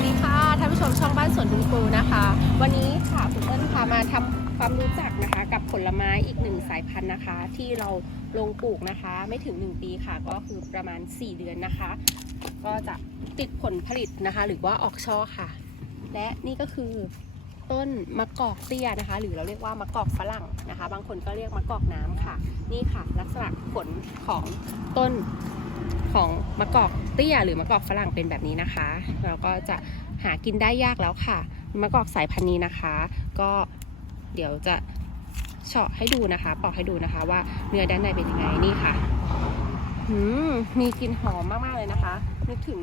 วัสดีค่ะท่านผู้ชมช่องบ้านสวนคุณครูนะคะ วันนี้ค่ะคุณเอิญพามาทำความรู้จักนะคะ กับผลไม้อีกหนึ่งสายพันธุ์นะคะ ที่เราลงปลูกนะคะ ไม่ถึง 1 ปีค่ะ ก็คือประมาณ 4 เดือนนะคะ ก็จะติดผลผลิตนะคะ หรือว่าออกช่อค่ะ และนี่ก็คือ ต้นมะกอกเตี้ยนะคะ หรือเราเรียกว่ามะกอกฝรั่งนะคะ บางคนก็เรียกมะกอกน้ำค่ะ นี่ค่ะ ลักษณะผลของต้นของมะกอกเตี้ย หรือมะกอกฝรั่งเป็นแบบนี้นะคะ เราก็จะหากินได้ยากแล้วค่ะมะกอกสายพันธุ์นี้นะคะ ก็เดี๋ยวจะเฉาะให้ดูนะคะ ปอกให้ดูนะคะว่าเนื้อด้านในเป็นยังไงนี่ค่ะมมีกลิ่นหอมมากๆเลยนะคะ นึกถึง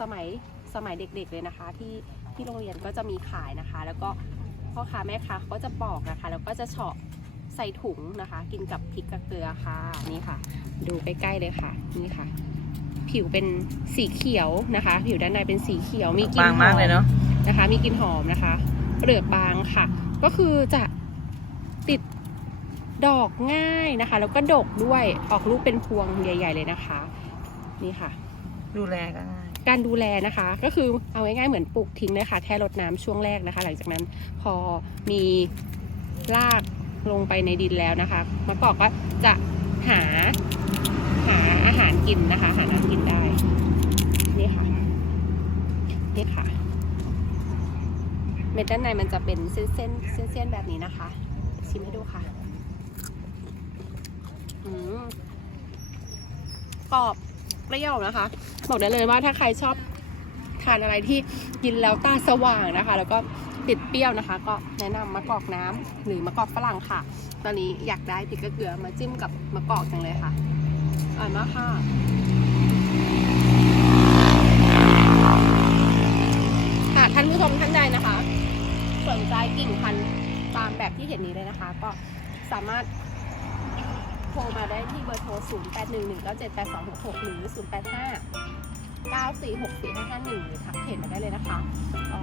สมัยสมัยเด็กๆเลยนะคะ ที่ ที่โรงเรียนก็จะมีขายนะคะ แล้วก็พ่อค้าแม่ค้าเขาก็จะปอกนะคะ แล้วก็จะเฉาะใส่ถุงนะคะ กินกับพริกกับเกลือค่ะนี่ค่ะ ดูใกล้ๆเลยค่ะนี่ค่ะ ผิวเป็นสีเขียวนะคะ ผิวด้านในเป็นสีเขียวมีกลิ่นบางมากเลยเนาะนะคะ มีกลิ่นหอมนะคะเปลือกบางค่ะ ก็คือจะติดดอกง่ายนะคะ แล้วก็ดกด้วยออกลูกเป็นพวงใหญ่ ๆ เลยนะคะ นี่ค่ะ ดูแลก็ง่าย การดูแลนะคะ ก็คือเอาง่ายๆเหมือนปลูกทิ้งเลยค่ะแค่รดน้ำช่วงแรกนะคะ หลังจากนั้นพอมีรากลงไปในดินแล้วนะคะมะกอกก็จะหาหาอาหารกินนะคะ หาน้ำกินได้นี่ค่ะนี่ค่ะ เม็ดด้านในมันจะเป็นเส้นเส้นเส้นเส้นแบบนี้นะคะ ชิมให้ดูค่ะอืมกรอบ เปรี้ยวนะคะ บอกได้เลยว่าถ้าใครชอบทานอะไรที่กินแล้วตาสว่างนะคะ แล้วก็ติดเปรี้ยวนะคะ ก็แนะนำมะกอกน้ำหรือมะกอกฝรั่งค่ะ ตอนนี้อยากได้พริกเกลือมาจิ้มกับมะกอกจังเลยค่ะอร่อยมากค่ะท่านผู้ชมท่านใดนะคะ สนใจกิ่งพันธุ์ตามแบบที่เห็นนี้เลยนะคะ ก็สามารถ รมาได้ที่เบอร์โทร 0 8 1 1 9 7 8 2 6 6 หรือ 0 8 5 9 4 6 4 5 5 1 หรือทักเพจมาได้เลยนะคะก็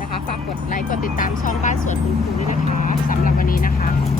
นะคะฝากกดไลค์กดติดตามช่องบ้านสวนคุณครูด้วยนะคะสำหรับวันนี้นะคะขอบคลิปถัดไปค่ะ